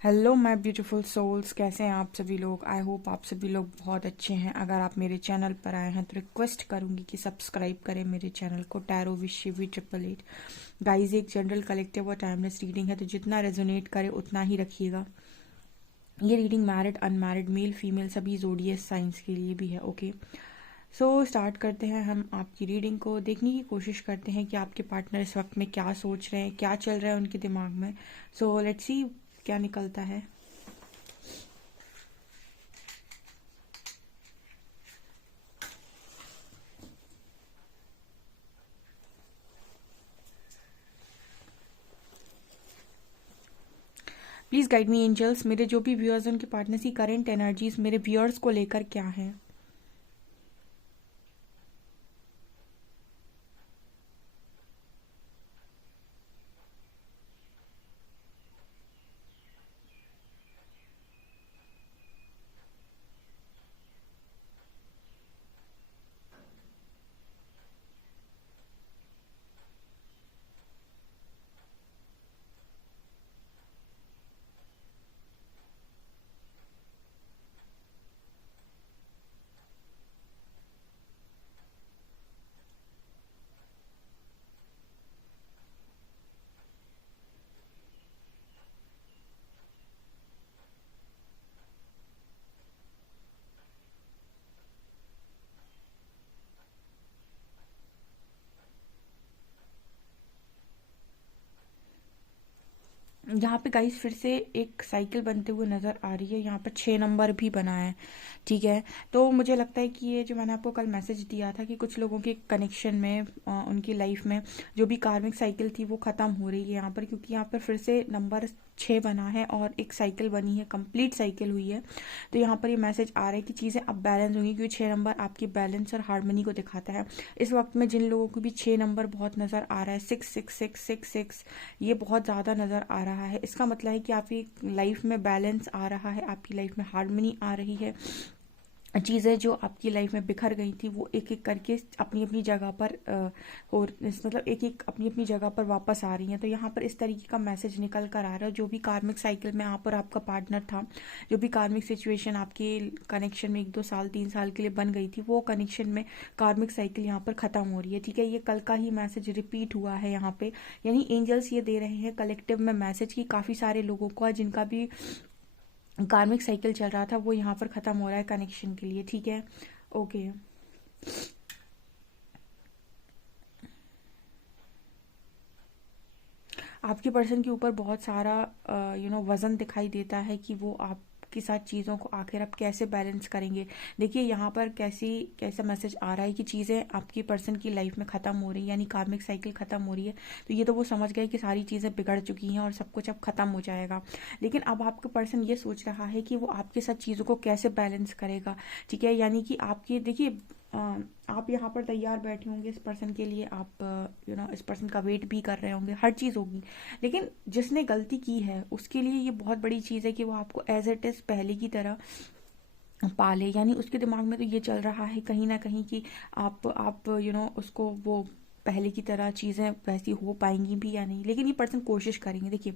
Hello my beautiful souls, कैसे हैं आप सभी लोग। आई होप आप सभी लोग बहुत अच्छे हैं। अगर आप मेरे चैनल पर आए हैं तो रिक्वेस्ट करूंगी कि सब्सक्राइब करें मेरे चैनल को। टैरो विद शिवी 888 गाइज एक जनरल कलेक्टिव और टाइमलेस रीडिंग है, तो जितना रेजोनेट करे उतना ही रखिएगा। ये reading married unmarried male female सभी जोडियस साइंस के लिए भी है। ओके, सो स्टार्ट करते हैं। हम आपकी रीडिंग को देखने की कोशिश करते हैं कि आपके पार्टनर इस वक्त में क्या सोच रहे हैं, क्या चल रहा है उनके दिमाग में। सो लेट्स सी क्या निकलता है। प्लीज़ गाइड मी एंजल्स, मेरे जो भी व्यूअर्स हैं उनके पार्टनर्स की करंट एनर्जीज मेरे व्यूअर्स को लेकर क्या है। यहाँ पे गाइस फिर से एक साइकिल बनते हुए नज़र आ रही है। यहाँ पर 6 नंबर भी बना है। ठीक है, तो मुझे लगता है कि ये जो मैंने आपको कल मैसेज दिया था कि कुछ लोगों के कनेक्शन में उनकी लाइफ में जो भी कार्मिक साइकिल थी वो ख़त्म हो रही है यहाँ पर, क्योंकि यहाँ पर फिर से नंबर 6 बना है और एक साइकिल बनी है, कंप्लीट साइकिल हुई है। तो यहाँ पर ये मैसेज आ रहा है कि चीज़ें अब बैलेंस होंगी, क्योंकि 6 नंबर आपकी बैलेंस और हार्मनी को दिखाता है। इस वक्त में जिन लोगों को भी 6 नंबर बहुत नज़र आ रहा है, 66666, ये बहुत ज़्यादा नज़र आ रहा है। इसका मतलब है कि आपकी लाइफ में बैलेंस आ रहा है, आपकी लाइफ में हार्मनी आ रही है। चीज़ें जो आपकी लाइफ में बिखर गई थी वो एक एक करके अपनी अपनी जगह पर और मतलब एक एक अपनी अपनी जगह पर वापस आ रही हैं। तो यहाँ पर इस तरीके का मैसेज निकल कर आ रहा है। जो भी कार्मिक साइकिल में आप और आपका पार्टनर था, जो भी कार्मिक सिचुएशन आपके कनेक्शन में 1 2 साल 3 साल के लिए बन गई थी, वो कनेक्शन में कार्मिक साइकिल यहाँ पर ख़त्म हो रही है। ठीक है, ये कल का ही मैसेज रिपीट हुआ है यहाँ पे। यानी एंजल्स ये दे रहे हैं कलेक्टिव में मैसेज की काफ़ी सारे लोगों को जिनका भी कार्मिक साइकिल चल रहा था वो यहाँ पर ख़त्म हो रहा है कनेक्शन के लिए। ठीक है, ओके। आपके पर्सन के ऊपर बहुत सारा वज़न दिखाई देता है कि वो आपके साथ चीज़ों को आखिर आप कैसे बैलेंस करेंगे। देखिए यहाँ पर कैसा मैसेज आ रहा है कि चीज़ें आपकी पर्सन की लाइफ में ख़त्म हो रही है, यानी कार्मिक साइकिल ख़त्म हो रही है। तो ये तो वो समझ गए कि सारी चीज़ें बिगड़ चुकी हैं और सब कुछ अब ख़त्म हो जाएगा। लेकिन अब आपका पर्सन ये सोच रहा है कि वो आपके साथ चीज़ों को कैसे बैलेंस करेगा। ठीक है, यानी कि आपके देखिए अ, आप यहाँ पर तैयार बैठे होंगे इस पर्सन के लिए, आप इस पर्सन का वेट भी कर रहे होंगे, हर चीज़ होगी। लेकिन जिसने गलती की है उसके लिए ये बहुत बड़ी चीज़ है कि वो आपको एज इट इज़ पहले की तरह पाले। यानी उसके दिमाग में तो ये चल रहा है कहीं ना कहीं कि आप उसको वो पहले की तरह चीज़ें वैसी हो पाएंगी भी या नहीं, लेकिन ये पर्सन कोशिश करेंगे। देखिए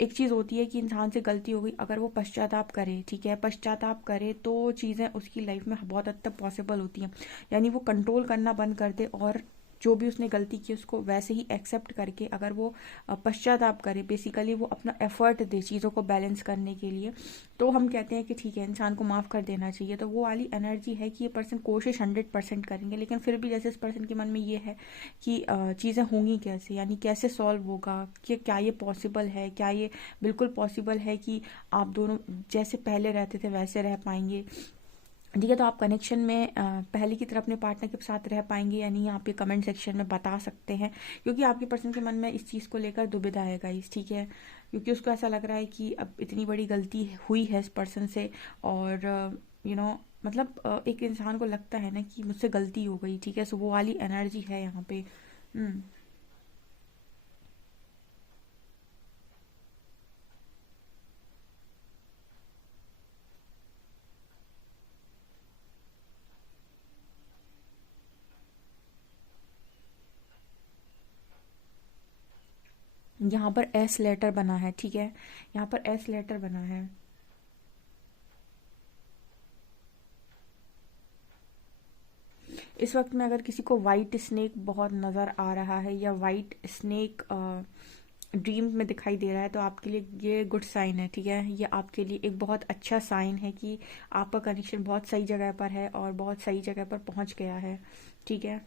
एक चीज़ होती है कि इंसान से गलती हो गई, अगर वो पश्चाताप करे, ठीक है, पश्चाताप करे तो चीज़ें उसकी लाइफ में बहुत हद तक पॉसिबल होती हैं। यानी वो कंट्रोल करना बंद कर दे और जो भी उसने गलती की उसको वैसे ही एक्सेप्ट करके अगर वो पश्चाताप करे, बेसिकली वो अपना एफर्ट दे चीज़ों को बैलेंस करने के लिए, तो हम कहते हैं कि ठीक है इंसान को माफ़ कर देना चाहिए। तो वो वाली एनर्जी है कि ये पर्सन कोशिश 100% करेंगे। लेकिन फिर भी जैसे इस पर्सन के मन में ये है कि चीज़ें होंगी कैसे, यानी कैसे सॉल्व होगा, कि क्या ये पॉसिबल है, क्या ये बिल्कुल पॉसिबल है कि आप दोनों जैसे पहले रहते थे वैसे रह पाएंगे। ठीक है, तो आप कनेक्शन में पहले की तरह अपने पार्टनर के साथ रह पाएंगे या नहीं, आप ये कमेंट सेक्शन में बता सकते हैं। क्योंकि आपके पर्सन के मन में इस चीज़ को लेकर दुविधा है गाइस। ठीक है, क्योंकि उसको ऐसा लग रहा है कि अब इतनी बड़ी गलती हुई है इस पर्सन से, और मतलब एक इंसान को लगता है ना कि मुझसे गलती हो गई। ठीक है, सो वो वाली एनर्जी है यहाँ पे। हम्म। यहाँ पर एस लेटर बना है, ठीक है, यहाँ पर एस लेटर बना है। इस वक्त में अगर किसी को वाइट स्नेक बहुत नज़र आ रहा है या वाइट स्नेक ड्रीम में दिखाई दे रहा है, तो आपके लिए ये गुड साइन है, ठीक है। ये आपके लिए एक बहुत अच्छा साइन है कि आपका कनेक्शन बहुत सही जगह पर है और बहुत सही जगह पर पहुंच गया है, ठीक है।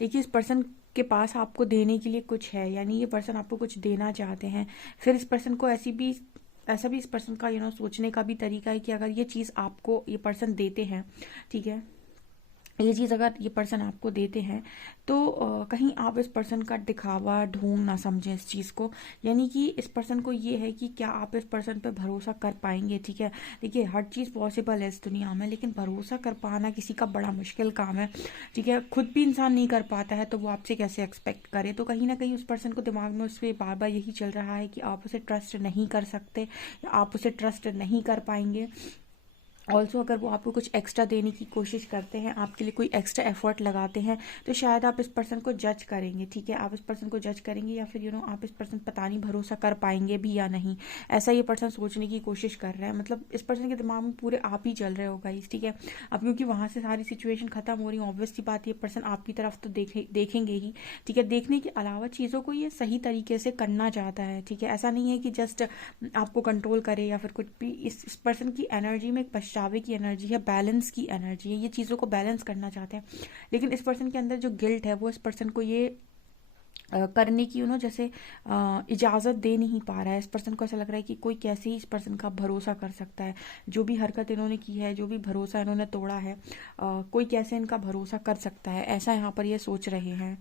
देखिए, इस पर्सन के पास आपको देने के लिए कुछ है, यानी ये पर्सन आपको कुछ देना चाहते हैं। फिर इस पर्सन को ऐसा भी इस पर्सन का सोचने का भी तरीका है कि अगर ये चीज़ आपको ये पर्सन देते हैं, ठीक है, ये चीज़ अगर ये पर्सन आपको देते हैं तो कहीं आप इस पर्सन का दिखावा ढोंग ना समझें इस चीज़ को। यानी कि इस पर्सन को ये है कि क्या आप इस पर्सन पे भरोसा कर पाएंगे, ठीक है। देखिए, हर चीज़ पॉसिबल है इस दुनिया में, लेकिन भरोसा कर पाना किसी का बड़ा मुश्किल काम है, ठीक है। खुद भी इंसान नहीं कर पाता है तो वो आपसे कैसे एक्सपेक्ट करे। तो कहीं ना कहीं उस पर्सन को दिमाग में उस पर बार बार यही चल रहा है कि आप उसे ट्रस्ट नहीं कर सकते या आप उसे ट्रस्ट नहीं कर पाएंगे। ऑल्सो अगर वो आपको कुछ एक्स्ट्रा देने की कोशिश करते हैं, आपके लिए कोई एक्स्ट्रा एफर्ट लगाते हैं, तो शायद आप इस पर्सन को जज करेंगे, ठीक है। आप इस पर्सन को जज करेंगे या फिर आप इस पर्सन पता नहीं भरोसा कर पाएंगे भी या नहीं, ऐसा ये पर्सन सोचने की कोशिश कर रहा है। मतलब इस पर्सन के दिमाग में पूरे आप ही चल रहे होगा इस, ठीक है। अब क्योंकि वहाँ से सारी सिचुएशन खत्म हो रही है, ऑब्वियस सी बात, ये पर्सन आपकी तरफ तो देखेंगे ही, ठीक है। देखने के अलावा चीज़ों को ये सही तरीके से करना चाहता है, ठीक है। ऐसा नहीं है कि जस्ट आपको कंट्रोल करे या फिर कुछ भी। इस पर्सन की एनर्जी में एक पछतावे की एनर्जी है, बैलेंस की एनर्जी है, ये चीज़ों को बैलेंस करना चाहते हैं। लेकिन इस पर्सन के अंदर जो गिल्ट है वो इस पर्सन को ये करने की जैसे इजाज़त दे नहीं पा रहा है। इस पर्सन को ऐसा लग रहा है कि कोई कैसे ही इस पर्सन का भरोसा कर सकता है। जो भी हरकत इन्होंने की है, जो भी भरोसा इन्होंने तोड़ा है, कोई कैसे इनका भरोसा कर सकता है, ऐसा यहाँ पर ये सोच रहे हैं।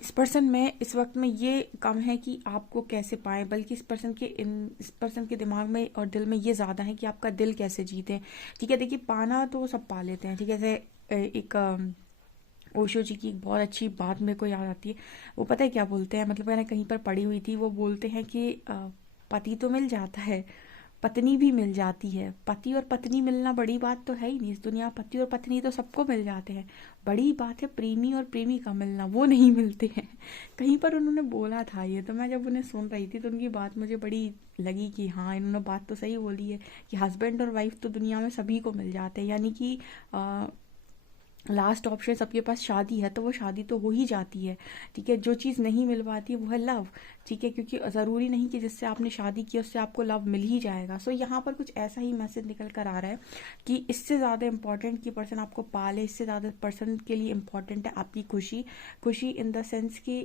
इस पर्सन में इस वक्त में ये कम है कि आपको कैसे पाए, बल्कि इस पर्सन के दिमाग में और दिल में ये ज़्यादा है कि आपका दिल कैसे जीते, ठीक है। देखिए, पाना तो सब पा लेते हैं, ठीक है। जैसे एक ओशो जी की एक बहुत अच्छी बात मेरे को याद आती है। वो पता है क्या बोलते हैं, मतलब मैंने कहीं पर पढ़ी हुई थी, वो बोलते हैं कि पति तो मिल जाता है, पत्नी भी मिल जाती है। पति और पत्नी मिलना बड़ी बात तो है ही नहीं इस दुनिया, पति और पत्नी तो सबको मिल जाते हैं। बड़ी बात है प्रेमी और प्रेमी का मिलना, वो नहीं मिलते हैं। कहीं पर उन्होंने बोला था ये, तो मैं जब उन्हें सुन रही थी तो उनकी बात मुझे बड़ी लगी कि हाँ, इन्होंने बात तो सही बोली है कि हस्बैंड और वाइफ तो दुनिया में सभी को मिल जाते हैं। यानी कि लास्ट ऑप्शन सबके पास शादी है, तो वो शादी तो हो ही जाती है, ठीक है। जो चीज़ नहीं मिल पाती है वो है लव, ठीक है। क्योंकि ज़रूरी नहीं कि जिससे आपने शादी की उससे आपको लव मिल ही जाएगा। सो यहाँ पर कुछ ऐसा ही मैसेज निकल कर आ रहा है कि इससे ज़्यादा इम्पॉर्टेंट कि पर्सन आपको पाले, इससे ज़्यादा पर्सन के लिए इम्पॉर्टेंट है आपकी खुशी। खुशी इन द सेंस कि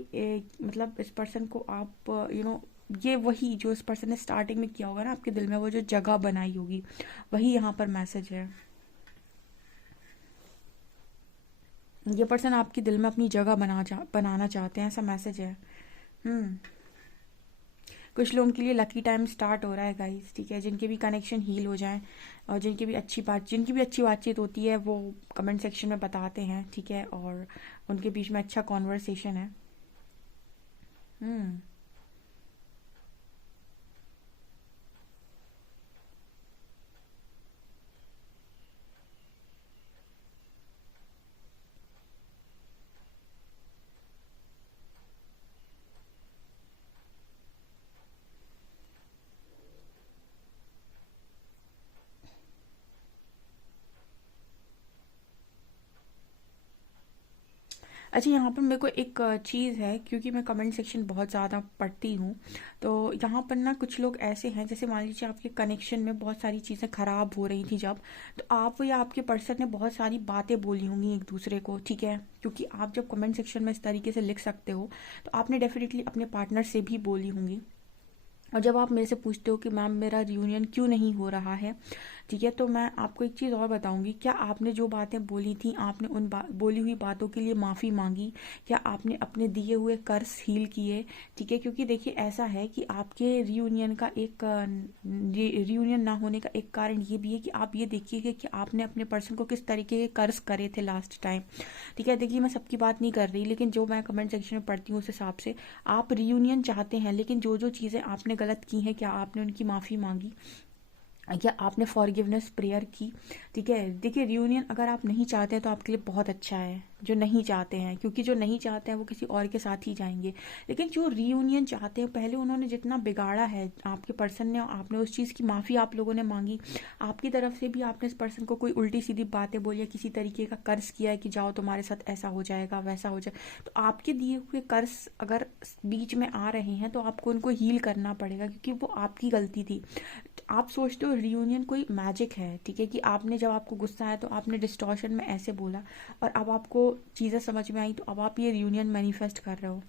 मतलब इस पर्सन को आप ये वही जो इस पर्सन ने स्टार्टिंग में किया होगा ना आपके दिल में, वो जो जगह बनाई होगी, वही यहाँ पर मैसेज है। ये पर्सन आपके दिल में अपनी जगह बनाना चाहते हैं, ऐसा मैसेज है। हम्म कुछ लोगों के लिए लकी टाइम स्टार्ट हो रहा है गाइस, ठीक है। जिनके भी कनेक्शन हील हो जाएं और जिनकी भी अच्छी बातचीत होती है, वो कमेंट सेक्शन में बताते हैं, ठीक है। और उनके बीच में अच्छा कॉन्वर्सेशन है। हम्म अच्छा, यहाँ पर मेरे को एक चीज़ है, क्योंकि मैं कमेंट सेक्शन बहुत ज़्यादा पढ़ती हूँ, तो यहाँ पर ना कुछ लोग ऐसे हैं, जैसे मान लीजिए आपके कनेक्शन में बहुत सारी चीज़ें ख़राब हो रही थी जब, तो आप या आपके पर्सन ने बहुत सारी बातें बोली होंगी एक दूसरे को, ठीक है। क्योंकि आप जब कमेंट सेक्शन में इस तरीके से लिख सकते हो, तो आपने डेफिनेटली अपने पार्टनर से भी बोली होंगी। और जब आप मेरे से पूछते हो कि मैम मेरा रियूनियन क्यों नहीं हो रहा है, ठीक है, तो मैं आपको एक चीज़ और बताऊंगी। क्या आपने जो बातें बोली थी, आपने उन बोली हुई बातों के लिए माफ़ी मांगी? क्या आपने अपने दिए हुए कर्ज हील किए? ठीक है, क्योंकि देखिए ऐसा है कि आपके रियूनियन का एक रियूनियन ना होने का एक कारण ये भी है कि आप ये देखिएगा कि आपने अपने पर्सन को किस तरीके के कर्ज करे थे लास्ट टाइम। ठीक है, देखिए मैं सबकी बात नहीं कर रही, लेकिन जो मैं कमेंट सेक्शन में पढ़ती हूँ उस हिसाब से आप रियूनियन चाहते हैं, लेकिन जो जो चीज़ें आपने गलत की हैं, क्या आपने उनकी माफ़ी मांगी? या आपने फॉरगिवनेस प्रेयर की? ठीक है, देखिए रियूनियन अगर आप नहीं चाहते हैं तो आपके लिए बहुत अच्छा है, जो नहीं चाहते हैं, क्योंकि जो नहीं चाहते हैं वो किसी और के साथ ही जाएंगे। लेकिन जो रियूनियन चाहते हैं, पहले उन्होंने जितना बिगाड़ा है आपके पर्सन ने, आपने उस चीज़ की माफ़ी आप लोगों ने मांगी, आपकी तरफ से भी आपने इस पर्सन को कोई उल्टी सीधी बातें बोली या किसी तरीके का कर्ज किया है कि जाओ तुम्हारे साथ ऐसा हो जाएगा वैसा हो जाए, तो आपके दिए हुए कर्ज अगर बीच में आ रहे हैं तो आपको उनको हील करना पड़ेगा, क्योंकि वो आपकी गलती थी। आप सोचते हो रियूनियन कोई मैजिक है, ठीक है, कि आपने जब आपको गुस्सा आया तो आपने डिस्टॉर्शन में ऐसे बोला और अब आपको चीज़ें समझ में आई तो अब आप ये रियूनियन मैनिफेस्ट कर रहे हो।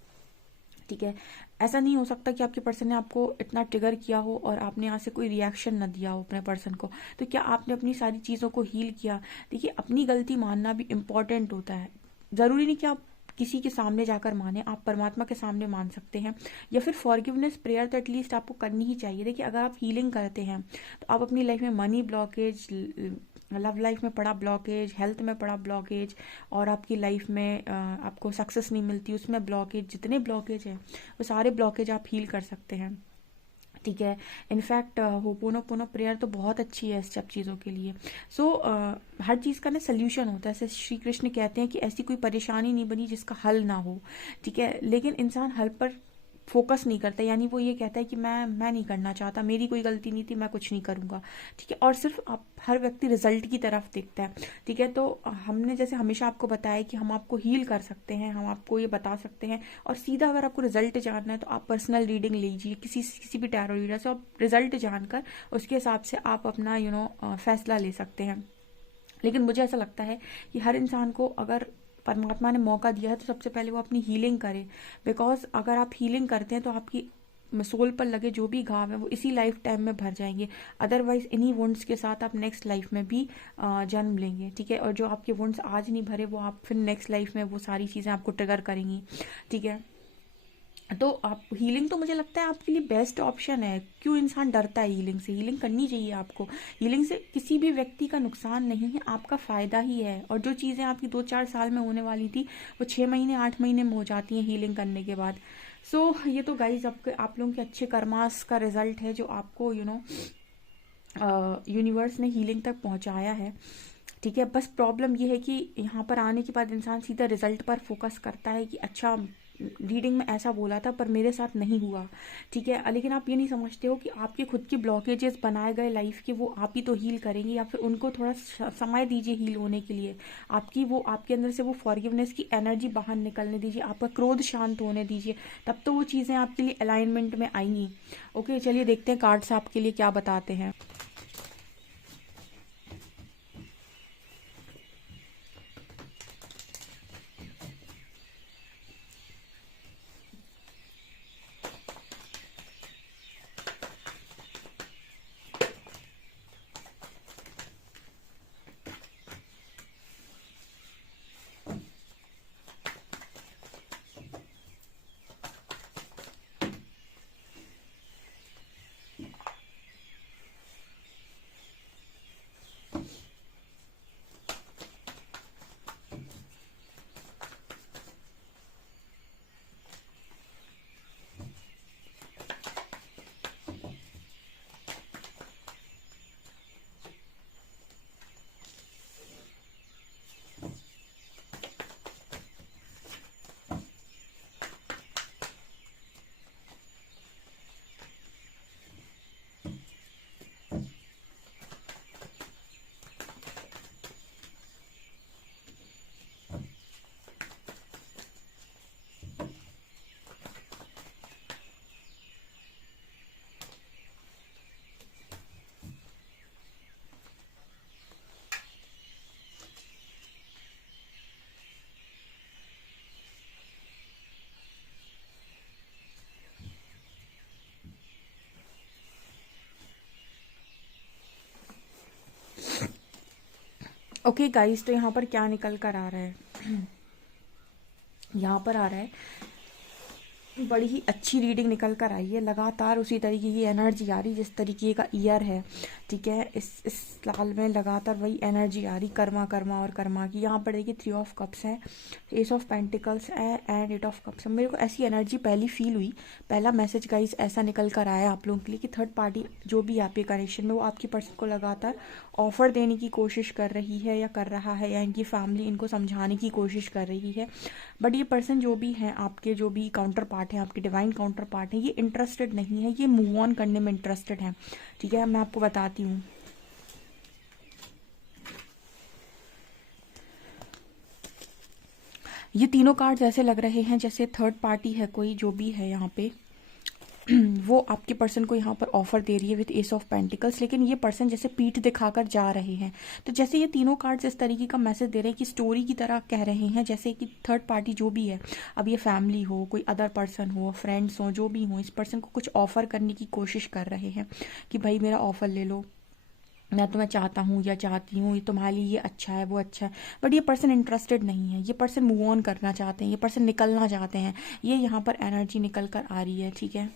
ठीक है, ऐसा नहीं हो सकता कि आपके पर्सन ने आपको इतना ट्रिगर किया हो और आपने यहाँ से कोई रिएक्शन न दिया हो अपने पर्सन को। तो क्या आपने अपनी सारी चीज़ों को हील किया? देखिए अपनी गलती मानना भी इम्पॉर्टेंट होता है। ज़रूरी नहीं कि आप किसी के सामने जाकर माने, आप परमात्मा के सामने मान सकते हैं, या फिर फॉरगिवनेस प्रेयर तो एटलीस्ट आपको करनी ही चाहिए। देखिए अगर आप हीलिंग करते हैं तो आप अपनी लाइफ में मनी ब्लॉकेज, लव लाइफ में पड़ा ब्लॉकेज, हेल्थ में पड़ा ब्लॉकेज, और आपकी लाइफ में आपको सक्सेस नहीं मिलती उसमें ब्लॉकेज, जितने ब्लॉकेज हैं वो सारे ब्लॉकेज आप हील कर सकते हैं। ठीक है, इनफैक्ट होपोनोपोनो प्रेयर तो बहुत अच्छी है इस सब चीज़ों के लिए। सो हर चीज़ का ना सल्यूशन होता है। जैसे श्री कृष्ण कहते हैं कि ऐसी कोई परेशानी नहीं बनी जिसका हल ना हो। ठीक है, लेकिन इंसान हल पर फोकस नहीं करता, यानी वो ये कहता है कि मैं नहीं करना चाहता, मेरी कोई गलती नहीं थी, मैं कुछ नहीं करूंगा। ठीक है, और सिर्फ आप हर व्यक्ति रिजल्ट की तरफ देखता है। ठीक है, तो हमने जैसे हमेशा आपको बताया कि हम आपको हील कर सकते हैं, हम आपको ये बता सकते हैं, और सीधा अगर आपको रिजल्ट जानना है तो आप पर्सनल रीडिंग लीजिए किसी भी टैरो रीडर से, आप रिजल्ट जानकर उसके हिसाब से आप अपना फैसला ले सकते हैं। लेकिन मुझे ऐसा लगता है कि हर इंसान को अगर परमात्मा ने मौका दिया है तो सबसे पहले वो अपनी हीलिंग करे। बिकॉज अगर आप हीलिंग करते हैं तो आपकी सोल पर लगे जो भी घाव है वो इसी लाइफ टाइम में भर जाएंगे। अदरवाइज इन्हीं वुंड्स के साथ आप नेक्स्ट लाइफ में भी जन्म लेंगे। ठीक है, और जो आपके वुंड्स आज नहीं भरे वो आप फिर नेक्स्ट लाइफ में वो सारी चीज़ें आपको ट्रिगर करेंगी। ठीक है, तो आप हीलिंग तो मुझे लगता है आपके लिए बेस्ट ऑप्शन है। क्यों इंसान डरता है हीलिंग से? हीलिंग करनी चाहिए आपको। हीलिंग से किसी भी व्यक्ति का नुकसान नहीं है, आपका फायदा ही है। और जो चीज़ें आपकी 2-4 साल में होने वाली थी वो 6 महीने 8 महीने में हो जाती हैं हीलिंग करने के बाद। सो ये तो गाइज आपके आप लोगों के अच्छे कर्मास का रिजल्ट है जो आपको यूनिवर्स ने हीलिंग तक पहुंचाया है। ठीक है, बस प्रॉब्लम ये है कि यहाँ पर आने के बाद इंसान सीधा रिजल्ट पर फोकस करता है कि अच्छा रीडिंग में ऐसा बोला था पर मेरे साथ नहीं हुआ। ठीक है, लेकिन आप ये नहीं समझते हो कि आपके खुद की ब्लॉकेजेस बनाए गए लाइफ के वो आप ही तो हील करेंगे, या फिर उनको थोड़ा समय दीजिए हील होने के लिए। आपके अंदर से वो फॉरगिवनेस की एनर्जी बाहर निकलने दीजिए, आपका क्रोध शांत होने दीजिए, तब तो वो चीज़ें आपके लिए अलाइनमेंट में आएंगी। ओके, चलिए देखते हैं कार्ड्स आपके लिए क्या बताते हैं। ओके गाइस, तो यहाँ पर क्या निकल कर आ रहा है? यहाँ पर आ रहा है, बड़ी ही अच्छी रीडिंग निकल कर आई है। लगातार उसी तरीके की एनर्जी आ रही जिस तरीके का ईयर है, ठीक है। इस साल में लगातार वही एनर्जी आ रही, कर्मा कर्मा और कर्मा की। यहाँ पर देखिए 3 ऑफ कप्स है, एस ऑफ पेंटिकल्स है एंड 8 ऑफ कप्स है। मेरे को ऐसी एनर्जी पहली फील हुई, पहला मैसेज गाइस ऐसा निकल कर आया आप लोगों के लिए कि थर्ड पार्टी जो भी आपके कनेक्शन में, वो आपकी पर्सन को लगातार ऑफर देने की कोशिश कर रही है या कर रहा है, या इनकी फैमिली इनको समझाने की कोशिश कर रही है। बट ये पर्सन जो भी हैं आपके, जो भी काउंटर पार्ट हैं, आपके डिवाइन काउंटर पार्ट हैं, ये इंटरेस्टेड नहीं है, ये मूव ऑन करने में इंटरेस्टेड है, ठीक है। मैं आपको बताती हूँ, ये तीनों कार्ड्स ऐसे लग रहे हैं जैसे थर्ड पार्टी है कोई, जो भी है यहाँ पे वो आपके पर्सन को यहाँ पर ऑफर दे रही है विथ एस ऑफ पेंटिकल्स, लेकिन ये पर्सन जैसे पीठ दिखाकर जा रहे हैं। तो जैसे ये तीनों कार्ड्स इस तरीके का मैसेज दे रहे हैं कि स्टोरी की तरह कह रहे हैं, जैसे कि थर्ड पार्टी जो भी है, अब ये फैमिली हो, कोई अदर पर्सन हो, फ्रेंड्स हो, जो भी हो, इस पर्सन को कुछ ऑफर करने की कोशिश कर रहे हैं कि भाई मेरा ऑफर ले लो, मैं तुम्हें चाहता हूँ या चाहती हूँ, ये तुम्हारे लिए ये अच्छा है, वो अच्छा है। बट ये पर्सन इंटरेस्टेड नहीं है, ये पर्सन मूव ऑन करना चाहते हैं, ये पर्सन निकलना चाहते हैं। ये यहाँ पर एनर्जी निकल कर आ रही है, ठीक है।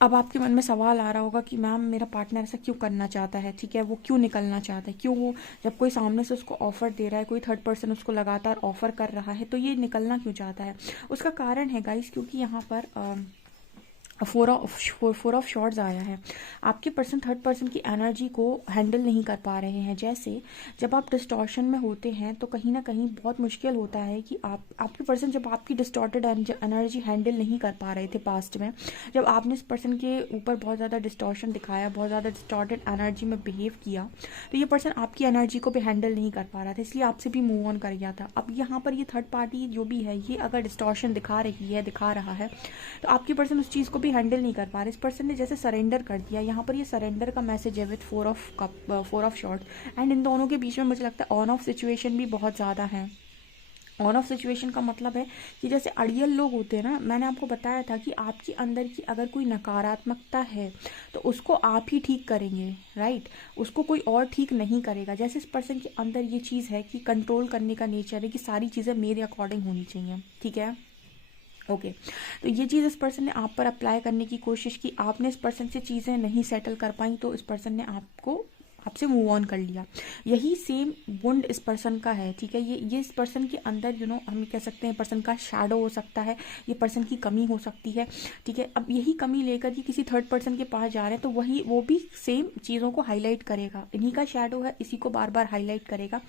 अब आपके मन में सवाल आ रहा होगा कि मैम मेरा पार्टनर ऐसा क्यों करना चाहता है, ठीक है, वो क्यों निकलना चाहता है, क्यों वो, जब कोई सामने से उसको ऑफर दे रहा है, कोई थर्ड पर्सन उसको लगातार ऑफर कर रहा है, तो ये निकलना क्यों चाहता है? उसका कारण है गाइस, क्योंकि यहाँ पर फोर ऑफ शॉर्ट्स आया है। आपके पर्सन थर्ड पर्सन की एनर्जी को हैंडल नहीं कर पा रहे हैं। जैसे जब आप डिस्टॉर्शन में होते हैं तो कहीं ना कहीं बहुत मुश्किल होता है कि आपके पर्सन जब आपकी डिस्टॉर्टेड एनर्जी हैंडल नहीं कर पा रहे थे पास्ट में, जब आपने इस पर्सन के ऊपर बहुत ज़्यादा डिस्टॉर्शन दिखाया, बहुत ज़्यादा डिस्टॉर्टेड एनर्जी में बिहेव किया, तो ये पर्सन आपकी एनर्जी को भी हैंडल नहीं कर पा रहा था, इसलिए आपसे भी मूव ऑन कर गया था। अब यहाँ पर ये थर्ड पार्टी जो भी है, ये अगर डिस्टॉर्शन दिखा रहा है, तो आपकी पर्सन उस चीज़ को भी हैंडल नहीं कर पा रहे। इस पर्सन ने जैसे सरेंडर कर दिया। यहाँ पर ये सरेंडर का मैसेज है with four of short. And in दोनों के बीच में मुझे लगता है ऑन ऑफ सिचुएशन भी बहुत ज़्यादा है। ऑन ऑफ सिचुएशन का मतलब है कि जैसे अड़ियल लोग होते हैं ना, मैंने आपको बताया था कि आपके अंदर की अगर कोई नकारात्मकता है तो उसको आप ही ठीक करेंगे, राइट, उसको कोई और ठीक नहीं करेगा। जैसे इस पर्सन के अंदर ये चीज़ है कि कंट्रोल करने का नेचर है, कि सारी चीज़ें मेरे अकॉर्डिंग होनी चाहिए, ठीक है। ओके, तो ये चीज़ इस पर्सन ने आप पर अप्लाई करने की कोशिश की, आपने इस पर्सन से चीज़ें नहीं सेटल कर पाई, तो इस पर्सन ने आपसे मूव ऑन कर लिया। यही सेम वुंड इस पर्सन का है, ठीक है। ये इस पर्सन के अंदर हम कह सकते हैं पर्सन का शैडो हो सकता है, ये पर्सन की कमी हो सकती है, ठीक है। अब यही कमी लेकर ये किसी थर्ड पर्सन के पास जा रहे हैं, तो वो भी सेम चीज़ों को हाईलाइट करेगा। इन्हीं का शैडो है, इसी को बार बार हाईलाइट करेगा,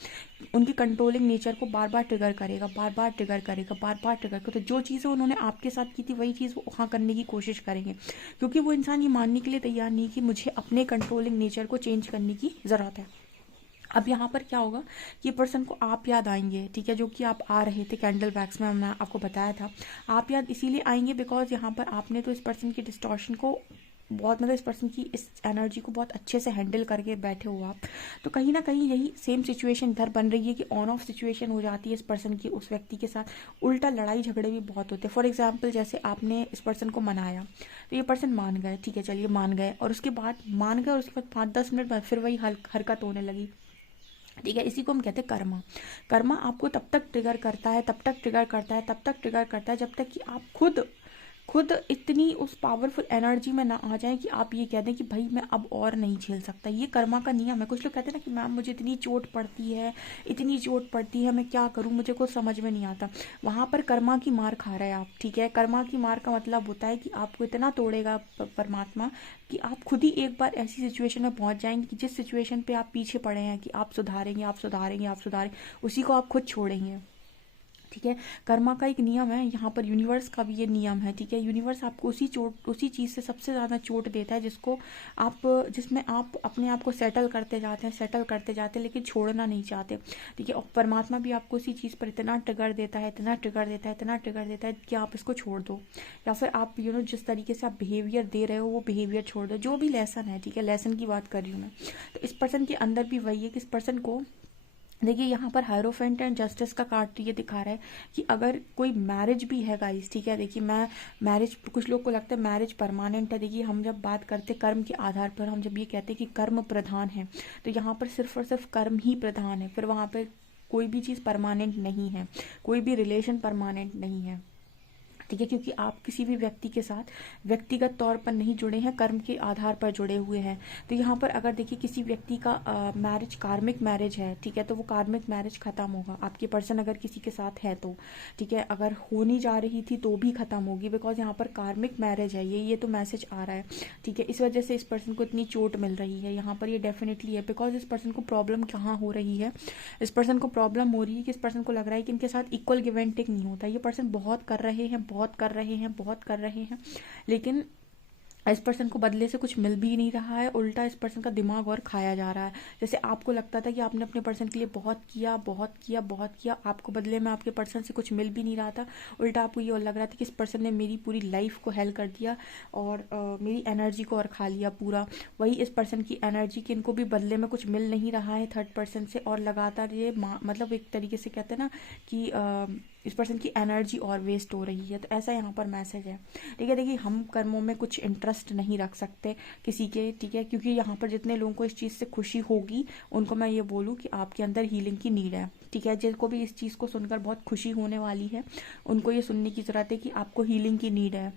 उनकी कंट्रोलिंग नेचर को बार बार ट्रिगर करेगा, बार बार ट्रिगर करेगा, बार बार ट्रिगर करेगा। तो जो चीज़ें उन्होंने आपके साथ की थी, वही चीज़ वो वहाँ करने की कोशिश करेंगे, क्योंकि वो इंसान ये मानने के लिए तैयार नहीं कि मुझे अपने कंट्रोलिंग नेचर को चेंज करने की ज़रूरत है। अब यहाँ पर क्या होगा, ये पर्सन को आप याद आएंगे, ठीक है, जो कि आप आ रहे थे कैंडल वैक्स में, हमने आपको बताया था। आप याद इसीलिए आएंगे बिकॉज यहाँ पर आपने तो इस पर्सन की डिस्टॉर्शन को बहुत, मतलब इस पर्सन की इस एनर्जी को बहुत अच्छे से हैंडल करके बैठे हो आप। तो कहीं ना कहीं यही सेम सिचुएशन इधर बन रही है कि ऑन ऑफ सिचुएशन हो जाती है इस पर्सन की उस व्यक्ति के साथ। उल्टा लड़ाई झगड़े भी बहुत होते हैं। फॉर एग्जाम्पल, जैसे आपने इस पर्सन को मनाया, तो ये पर्सन मान गए, ठीक है, चलिए मान गए, और उसके बाद मान गए और उसके बाद 5-10 मिनट बाद फिर वही हरकत होने लगी, ठीक है। इसी को हम कहते हैं कर्मा। कर्मा आपको तब तक ट्रिगर करता है, तब तक ट्रिगर करता है, तब तक ट्रिगर करता है, जब तक कि आप खुद इतनी उस पावरफुल एनर्जी में ना आ जाए कि आप ये कह दें कि भाई मैं अब और नहीं झेल सकता। ये कर्मा का नियम है। कुछ लोग कहते हैं ना कि मैम मुझे इतनी चोट पड़ती है, इतनी चोट पड़ती है, मैं क्या करूं, मुझे कुछ समझ में नहीं आता। वहां पर कर्मा की मार खा रहे हैं आप, ठीक है। कर्मा की मार का मतलब होता है कि आपको इतना तोड़ेगा परमात्मा कि आप खुद ही एक बार ऐसी सिचुएशन में पहुंच जाएंगे कि जिस सिचुएशन पे आप पीछे पड़े हैं कि आप सुधारेंगे, आप सुधारेंगे, आप सुधारेंगे, उसी को आप खुद छोड़ेंगे, ठीक है। कर्मा का एक नियम है, यहाँ पर यूनिवर्स का भी ये नियम है, ठीक है। यूनिवर्स आपको उसी चीज़ से सबसे ज़्यादा चोट देता है जिसमें आप अपने आप को सेटल करते जाते हैं, लेकिन छोड़ना नहीं चाहते, ठीक है। और परमात्मा भी आपको उसी चीज़ पर इतना ट्रिगर देता है, कि आप इसको छोड़ दो, या फिर आप जिस तरीके से आप बिहेवियर दे रहे हो वो बिहेवियर छोड़ दो, जो भी लेसन है, ठीक है, लेसन की बात कर रही हूँ मैं। तो इस पर्सन के अंदर भी वही है कि इस पर्सन को देखिए यहाँ पर हायरोफेंट एंड जस्टिस का कार्ड ये दिखा रहा है कि अगर कोई मैरिज भी है गाइस, ठीक है, देखिए मैं मैरिज, कुछ लोग को लगता है मैरिज परमानेंट है। देखिए हम जब बात करते कर्म के आधार पर, हम जब ये कहते हैं कि कर्म प्रधान है, तो यहाँ पर सिर्फ और सिर्फ कर्म ही प्रधान है, फिर वहाँ पे कोई भी चीज़ परमानेंट नहीं है, कोई भी रिलेशन परमानेंट नहीं है, ठीक है, क्योंकि आप किसी भी व्यक्ति के साथ व्यक्तिगत तौर पर नहीं जुड़े हैं, कर्म के आधार पर जुड़े हुए हैं। तो यहाँ पर अगर देखिए किसी व्यक्ति का मैरिज कार्मिक मैरिज है, ठीक है, तो वो कार्मिक मैरिज खत्म होगा, आपके पर्सन अगर किसी के साथ है तो, ठीक है, अगर होनी जा रही थी तो भी खत्म होगी, बिकॉज यहाँ पर कार्मिक मैरिज है, ये तो मैसेज आ रहा है, ठीक है। इस वजह से इस पर्सन को इतनी चोट मिल रही है यहाँ पर, ये डेफिनेटली है, बिकॉज इस पर्सन को प्रॉब्लम कहाँ हो रही है, इस पर्सन को प्रॉब्लम हो रही है कि इस पर्सन को लग रहा है कि इनके साथ इक्वल गिव एंड टेक नहीं होता। ये पर्सन बहुत कर रहे हैं, बहुत कर रहे हैं, बहुत कर रहे हैं, लेकिन इस पर्सन को बदले से कुछ मिल भी नहीं रहा है, उल्टा इस पर्सन का दिमाग और खाया जा रहा है। जैसे आपको लगता था कि आपने अपने पर्सन के लिए बहुत किया, बहुत किया, बहुत किया, आपको बदले में आपके पर्सन से कुछ मिल भी नहीं रहा था, उल्टा आपको ये और लग रहा था कि इस पर्सन ने मेरी पूरी लाइफ को हेल कर दिया और मेरी एनर्जी को और खा लिया पूरा। वही इस पर्सन की एनर्जी कि इनको भी बदले में कुछ मिल नहीं रहा है थर्ड पर्सन से, और लगातार ये मतलब एक तरीके से कहते हैं ना कि इस पर्सन की एनर्जी और वेस्ट हो रही है। तो ऐसा यहाँ पर मैसेज है, ठीक है। देखिए हम कर्मों में कुछ इंटरेस्ट नहीं रख सकते किसी के, ठीक है, क्योंकि यहाँ पर जितने लोगों को इस चीज़ से खुशी होगी उनको मैं ये बोलूँ कि आपके अंदर हीलिंग की नीड है, ठीक है। जिनको भी इस चीज़ को सुनकर बहुत खुशी होने वाली है उनको ये सुनने की ज़रूरत है कि आपको हीलिंग की नीड है,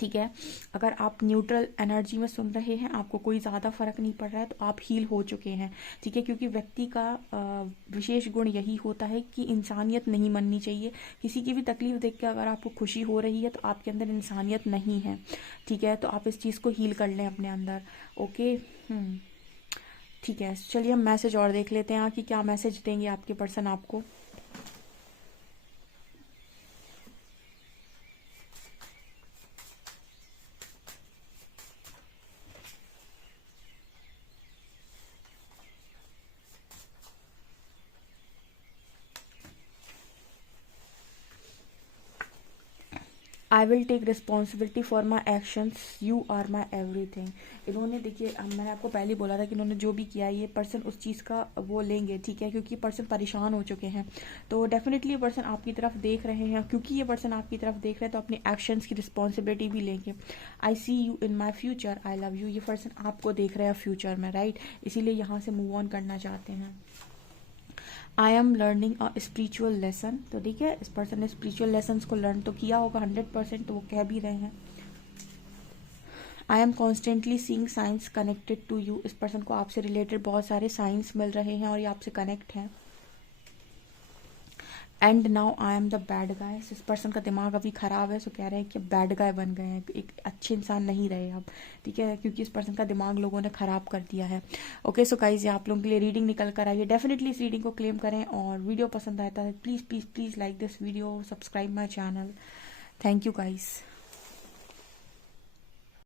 ठीक है। अगर आप न्यूट्रल एनर्जी में सुन रहे हैं, आपको कोई ज़्यादा फर्क नहीं पड़ रहा है, तो आप हील हो चुके हैं, ठीक है। क्योंकि व्यक्ति का विशेष गुण यही होता है कि इंसानियत नहीं मननी चाहिए। किसी की भी तकलीफ देख के अगर आपको खुशी हो रही है तो आपके अंदर इंसानियत नहीं है, ठीक है। तो आप इस चीज़ को हील कर लें अपने अंदर, ओके। ठीक है, चलिए हम मैसेज और देख लेते हैं कि क्या मैसेज देंगे आपके पर्सन आपको। I will take responsibility for my actions, you are my everything. इन्होंने देखिए मैंने आपको पहले ही बोला था कि इन्होंने जो भी किया ये पर्सन उस चीज़ का वो लेंगे, ठीक है, क्योंकि पर्सन परेशान हो चुके हैं। तो डेफिनेटली ये पर्सन आपकी तरफ देख रहे हैं, क्योंकि ये पर्सन आपकी तरफ देख रहे हैं तो अपने एक्शंस की रिस्पॉन्सिबिलिटी भी लेंगे। I see you in my future, I love you, ये पर्सन आपको देख रहे हैं फ्यूचर में, राइट, इसीलिए यहाँ से मूव ऑन करना चाहते हैं। I am learning a spiritual lesson, तो ठीक है, इस पर्सन ने स्पिरिचुअल लेसन को लर्न तो किया होगा 100%, तो वो कह भी रहे हैं। I am constantly seeing signs connected to you, इस पर्सन को आपसे रिलेटेड बहुत सारे साइंस मिल रहे हैं और ये आपसे कनेक्ट हैं। And now I am the bad guy, इस पर्सन का दिमाग अभी खराब है, सो कह रहे हैं कि बैड गाय बन गए हैं, एक अच्छे इंसान नहीं रहे अब, ठीक है, क्योंकि इस पर्सन का दिमाग लोगों ने खराब कर दिया है। ओके, सो गाइज ये आप लोगों के लिए रीडिंग निकल कर आई है, डेफिनेटली इस रीडिंग को क्लेम करें, और वीडियो पसंद आता है please please please like this video, subscribe my channel. Thank you guys.